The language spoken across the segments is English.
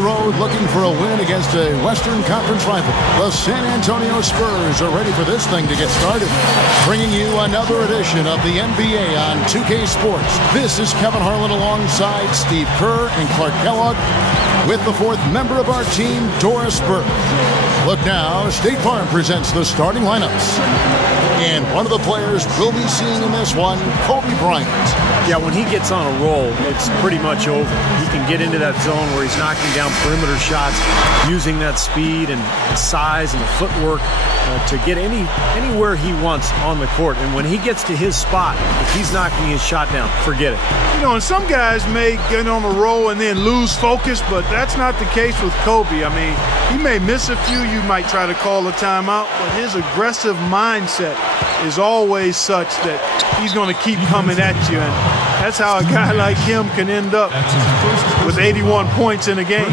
the road looking for a win against a Western Conference rival. The San Antonio Spurs are ready for this thing to get started. Bringing you another edition of the NBA on 2K Sports. This is Kevin Harlan alongside Steve Kerr and Clark Kellogg with the fourth member of our team, Doris Burke. Look now, State Farm presents the starting lineups. And one of the players we'll be seeing in this one, Kobe Bryant. Yeah, when he gets on a roll, it's pretty much over. He can get into that zone where he's knocking down perimeter shots, using that speed and size and the footwork to get anywhere he wants on the court. And when he gets to his spot, if he's knocking his shot down, forget it. You know, and some guys may get on a roll and then lose focus, but that's not the case with Kobe. I mean, he may miss a few. You might try to call a timeout, but his aggressive mindset is always such that he's going to keep coming at you. And that's how a guy like him can end up with 81 points in a game.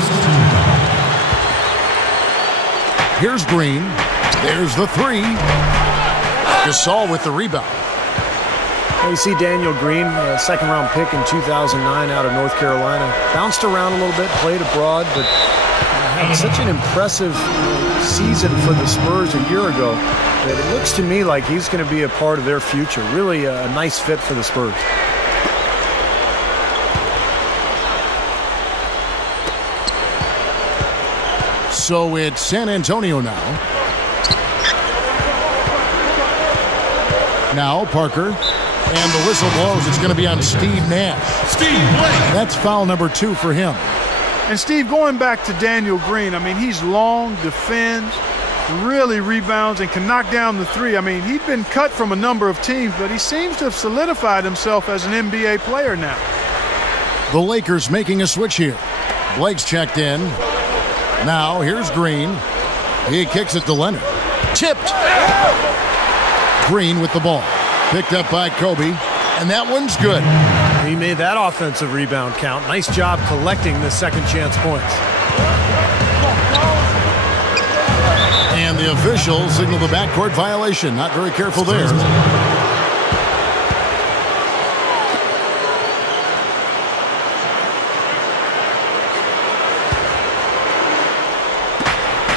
Here's Green. There's the three. Gasol with the rebound. You see Daniel Green, a second-round pick in 2009 out of North Carolina. Bounced around a little bit, played abroad, but had such an impressive season for the Spurs a year ago that it looks to me like he's going to be a part of their future. Really a nice fit for the Spurs. So it's San Antonio now. Now Parker. And the whistle blows. It's going to be on Steve Nash. Steve Blake. That's foul number 2 for him. And Steve, going back to Daniel Green, I mean, he's long, defends, really rebounds, and can knock down the three. I mean, he'd been cut from a number of teams, but he seems to have solidified himself as an NBA player now. The Lakers making a switch here. Blake's checked in. Now, here's Green. He kicks it to Leonard. Tipped. Green with the ball. Picked up by Kobe, and that one's good. He made that offensive rebound count. Nice job collecting the second chance points. And the official signaled the backcourt violation. Not very careful there.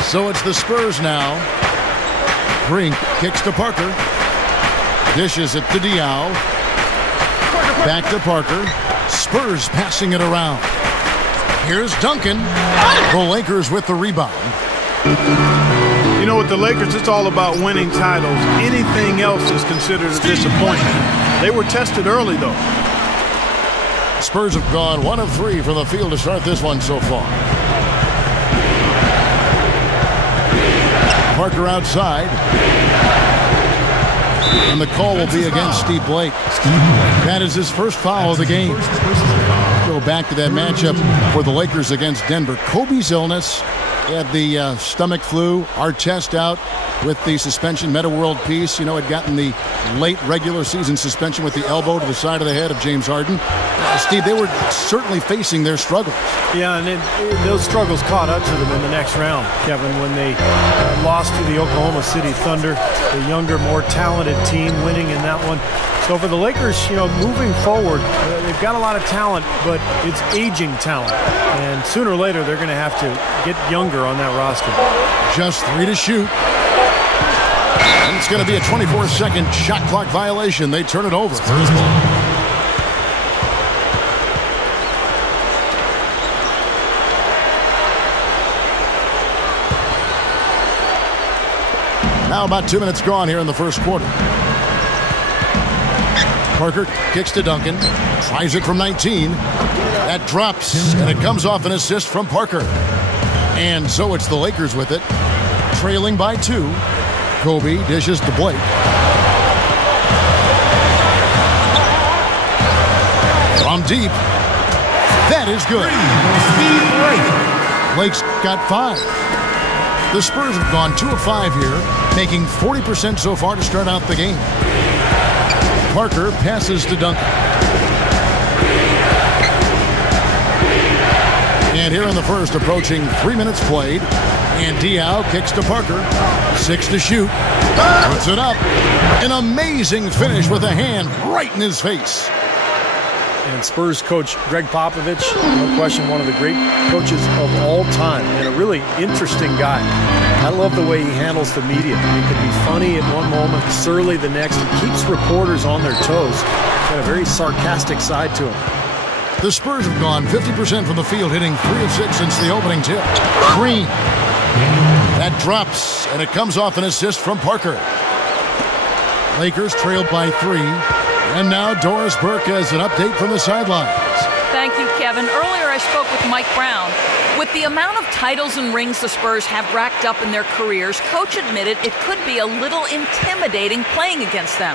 So it's the Spurs now. Green kicks to Parker. Dishes it to Diaw. Back to Parker. Spurs passing it around. Here's Duncan. The Lakers with the rebound. You know, with the Lakers, it's all about winning titles. Anything else is considered a disappointment. They were tested early, though. Spurs have gone 1 of 3 from the field to start this one so far. Parker outside. And the call will be against Steve Blake. That is his first foul of the game. Go back to that matchup for the Lakers against Denver. Kobe's illness. He had the stomach flu. Artest out with the suspension. Meta World Peace, you know, had gotten the late regular season suspension with the elbow to the side of the head of James Harden. Steve, they were certainly facing their struggles. Yeah, and those struggles caught up to them in the next round, Kevin, when they lost to the Oklahoma City Thunder, the younger, more talented team winning in that one. So for the Lakers, you know, moving forward, they've got a lot of talent, but it's aging talent. And sooner or later, they're going to have to get younger on that roster. Just 3 to shoot. And it's going to be a 24-second shot clock violation. They turn it over. Now about 2 minutes gone here in the first quarter. Parker kicks to Duncan. Tries it from 19. That drops, and it comes off an assist from Parker. And so it's the Lakers with it. Trailing by 2. Kobe dishes to Blake. From deep. That is good. Blake's got 5. The Spurs have gone 2 of 5 here, making 40% so far to start out the game. Parker passes to Duncan. And here in the first, approaching 3 minutes played. And Diaw kicks to Parker. 6 to shoot. Puts it up. An amazing finish with a hand right in his face. And Spurs coach Greg Popovich, no question, one of the great coaches of all time, and a really interesting guy. I love the way he handles the media. He can be funny at one moment, surly the next. He keeps reporters on their toes. He's got a very sarcastic side to him. The Spurs have gone 50% from the field, hitting 3 of 6 since the opening tip. Green. That drops, and it comes off an assist from Parker. Lakers trailed by 3. And now Doris Burke has an update from the sidelines. Thank you, Kevin. Earlier I spoke with Mike Brown. With the amount of titles and rings the Spurs have racked up in their careers, Coach admitted it could be a little intimidating playing against them.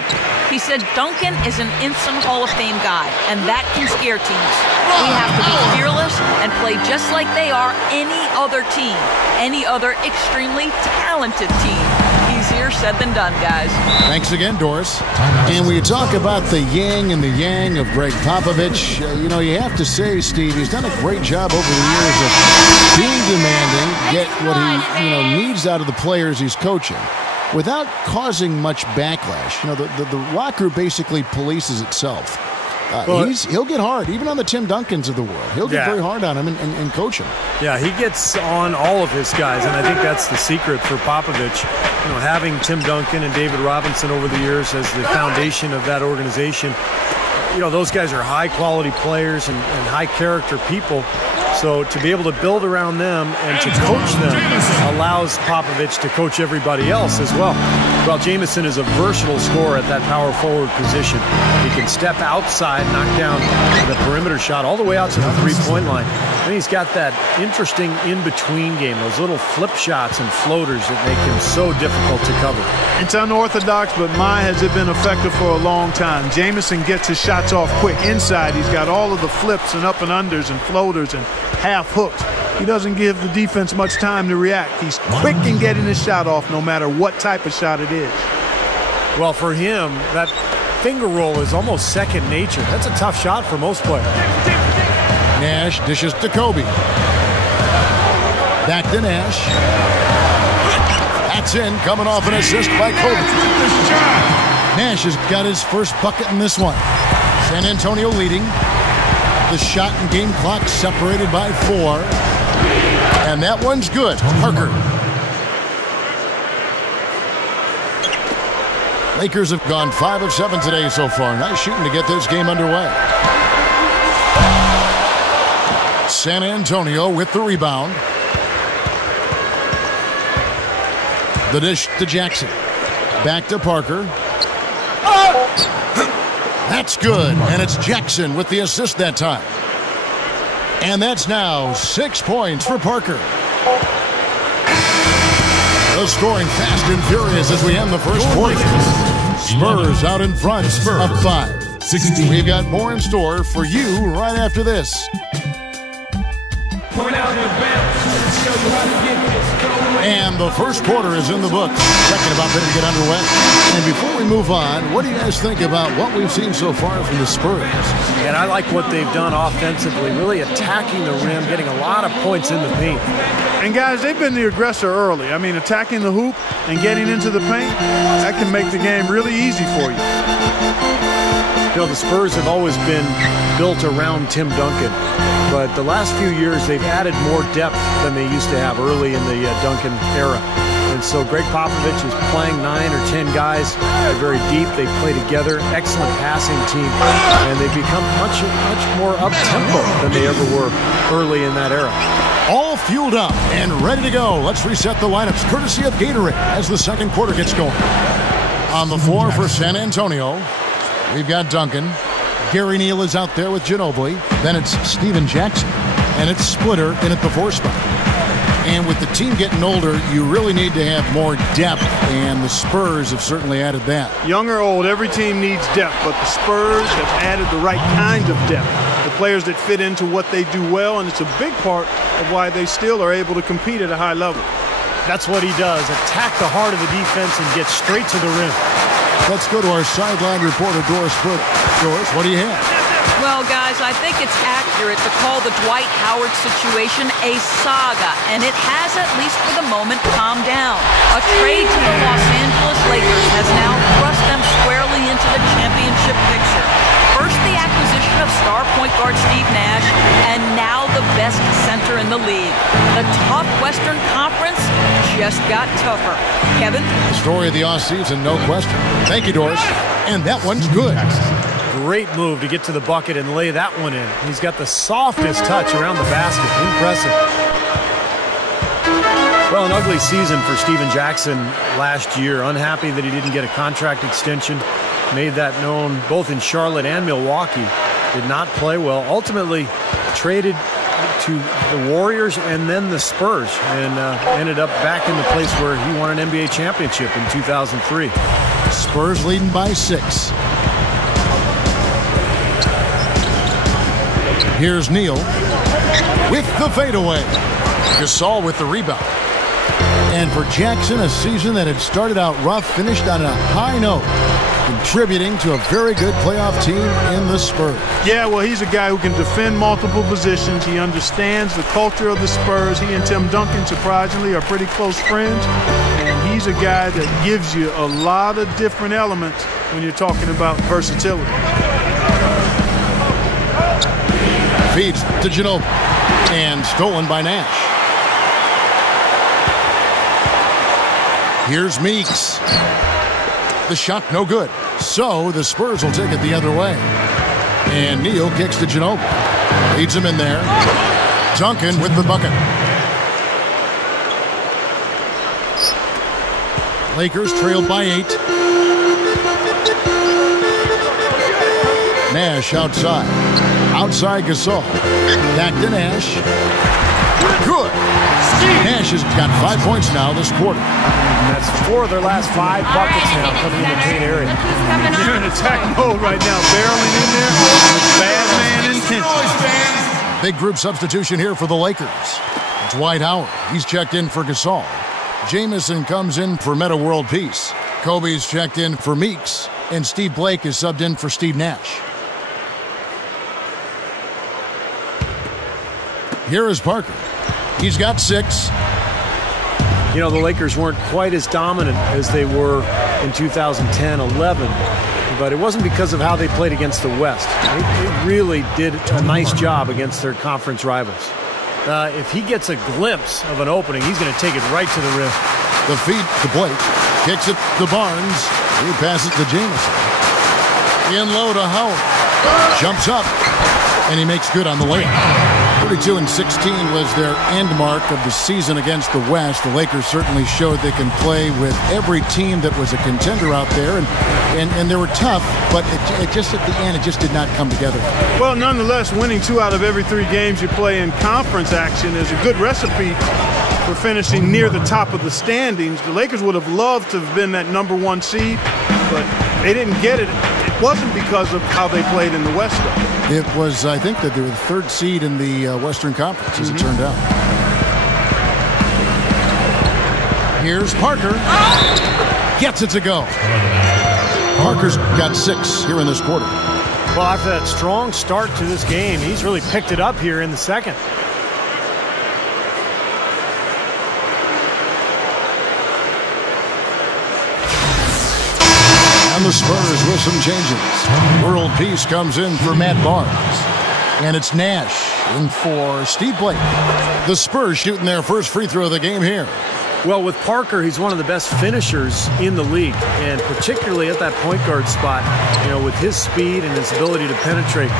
He said Duncan is an instant Hall of Fame guy, and that can scare teams. We have to be fearless and play just like they are any other team, any other extremely talented team. Easier said than done, guys. Thanks again, Doris. And when you talk about the yin and the yang of Greg Popovich, you have to say, Steve, he's done a great job over the years of being demanding, get what he needs out of the players he's coaching, without causing much backlash. The locker room basically polices itself. He'll get hard, even on the Tim Duncans of the world. He'll get very hard on him and coach him. Yeah, he gets on all of his guys, and I think that's the secret for Popovich. Having Tim Duncan and David Robinson over the years as the foundation of that organization, those guys are high-quality players and high-character people. So to be able to build around them and to coach them allows Popovich to coach everybody else as well. Well, Jamison is a versatile scorer at that power forward position. He can step outside, knock down the perimeter shot all the way out to the three-point line. And he's got that interesting in-between game, those little flip shots and floaters that make him so difficult to cover. It's unorthodox, but my has it been effective for a long time. Jamison gets his shots off quick. Inside, he's got all of the flips and up and unders and floaters and half hooks. He doesn't give the defense much time to react. He's quick in getting his shot off no matter what type of shot it is. Well, for him, that finger roll is almost second nature. That's a tough shot for most players. Nash dishes to Kobe. Back to Nash. That's in, coming off an assist by Kobe. Nash has got his first bucket in this one. San Antonio leading. The shot and game clock separated by 4. And that one's good. Parker. Lakers have gone 5 of 7 today so far. Nice shooting to get this game underway. San Antonio with the rebound. The dish to Jackson. Back to Parker. That's good, and it's Jackson with the assist that time. And that's now 6 points for Parker. The scoring fast and furious as we end the first quarter. Spurs out in front of 5. 16. We've got more in store for you right after this. And the first quarter is in the books. Second about ready to get underway. And before we move on, what do you guys think about what we've seen so far from the Spurs? And I like what they've done offensively, really attacking the rim, getting a lot of points in the paint. And guys, they've been the aggressor early. I mean, attacking the hoop and getting into the paint, that can make the game really easy for you. The Spurs have always been built around Tim Duncan, but the last few years they've added more depth than they used to have early in the Duncan era. And so Greg Popovich is playing 9 or 10 guys. They're very deep. They play together. Excellent passing team. And they've become much more up-tempo than they ever were early in that era. All fueled up and ready to go. Let's reset the lineups courtesy of Gatorade as the second quarter gets going. On the floor for San Antonio, we've got Duncan. Gary Neal is out there with Ginobili. Then it's Steven Jackson. And it's Splitter in at the 4 spot. And with the team getting older, you really need to have more depth, and the Spurs have certainly added that. Young or old, every team needs depth, but the Spurs have added the right kind of depth. The players that fit into what they do well, and it's a big part of why they still are able to compete at a high level. That's what he does, attack the heart of the defense and get straight to the rim. Let's go to our sideline reporter, Doris Burke. Doris, what do you have? Well, guys, I think it's accurate to call the Dwight Howard situation a saga, and it has, at least for the moment, calmed down. A trade to the Los Angeles Lakers has now thrust them squarely into the championship picture. First, the acquisition of star guard Steve Nash, and now the best center in the league. The tough Western Conference just got tougher. Kevin? The story of the offseason, no question. Thank you, Doris. And that one's good. Great move to get to the bucket and lay that one in. He's got the softest touch around the basket. Impressive. Well, an ugly season for Steven Jackson last year. Unhappy that he didn't get a contract extension. Made that known both in Charlotte and Milwaukee. Did not play well. Ultimately traded to the Warriors and then the Spurs, and ended up back in the place where he won an NBA championship in 2003. Spurs leading by 6. Here's Neal with the fadeaway. Gasol with the rebound. And for Jackson, a season that had started out rough, finished on a high note, contributing to a very good playoff team in the Spurs. Yeah, well, he's a guy who can defend multiple positions. He understands the culture of the Spurs. He and Tim Duncan, surprisingly, are pretty close friends. And he's a guy that gives you a lot of different elements when you're talking about versatility. Feeds to Ginobili. And stolen by Nash. Here's Meeks. The shot no good. So the Spurs will take it the other way. And Neal kicks to Ginobili. Leads him in there. Duncan with the bucket. Lakers trailed by 8. Nash outside. Outside Gasol. Back to Nash. Good. Nash has got 5 points now this quarter. And that's 4 of their last 5 buckets now coming in the paint area. They're in attack mode right now, barreling in there with bad man intentions. Big group substitution here for the Lakers. Dwight Howard, he's checked in for Gasol. Jamison comes in for Metta World Peace. Kobe's checked in for Meeks. And Steve Blake is subbed in for Steve Nash. Here is Parker. He's got 6. You know, the Lakers weren't quite as dominant as they were in 2010-11, but it wasn't because of how they played against the West. They really did a nice job against their conference rivals. If he gets a glimpse of an opening, he's going to take it right to the rim. The feed to Blake. Kicks it to Barnes. He passes to Jamison. In low to Howard. Jumps up. And he makes good on the layup. 32-16 was their end mark of the season against the West. The Lakers certainly showed they can play with every team that was a contender out there, and they were tough, but it just at the end, it just did not come together. Well, nonetheless, winning 2 out of every 3 games you play in conference action is a good recipe for finishing near the top of the standings. The Lakers would have loved to have been that #1 seed, but they didn't get it. It wasn't because of how they played in the West, though. It was, I think, that they were the 3rd seed in the Western Conference, as it turned out. Here's Parker. Gets it to go. Parker's got 6 here in this quarter. Well, after that strong start to this game, he's really picked it up here in the second. And the Spurs with some changes. World Peace comes in for Matt Barnes. And it's Nash in for Steve Blake. The Spurs shooting their first free throw of the game here. Well, with Parker, he's one of the best finishers in the league, and particularly at that point guard spot, you know, with his speed and his ability to penetrate,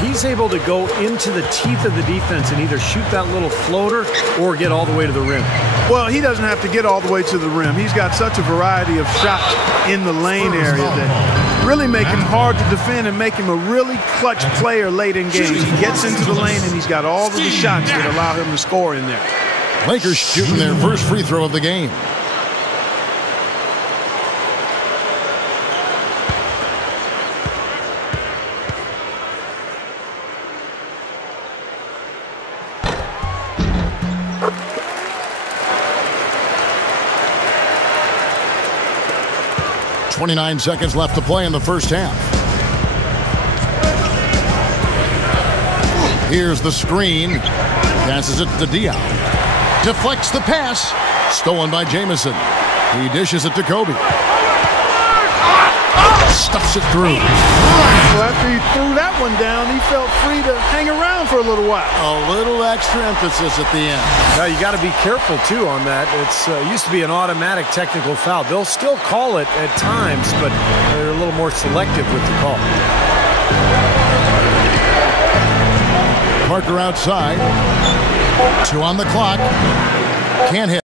he's able to go into the teeth of the defense and either shoot that little floater or get all the way to the rim. Well, he doesn't have to get all the way to the rim. He's got such a variety of shots in the lane area that really make him hard to defend and make him a really clutch player late in games. He gets into the lane and he's got all of the shots that allow him to score in there. Lakers shooting their first free throw of the game. .29 seconds left to play in the first half. Here's the screen. Passes it to Diop. Deflects the pass. Stolen by Jamison. He dishes it to Kobe. Stuffs it through. So after he threw that one down, he felt free to hang around for a little while. A little extra emphasis at the end. Now, you got to be careful, too, on that. It used to be an automatic technical foul. They'll still call it at times, but they're a little more selective with the call. Parker outside. 2 on the clock. Can't hit.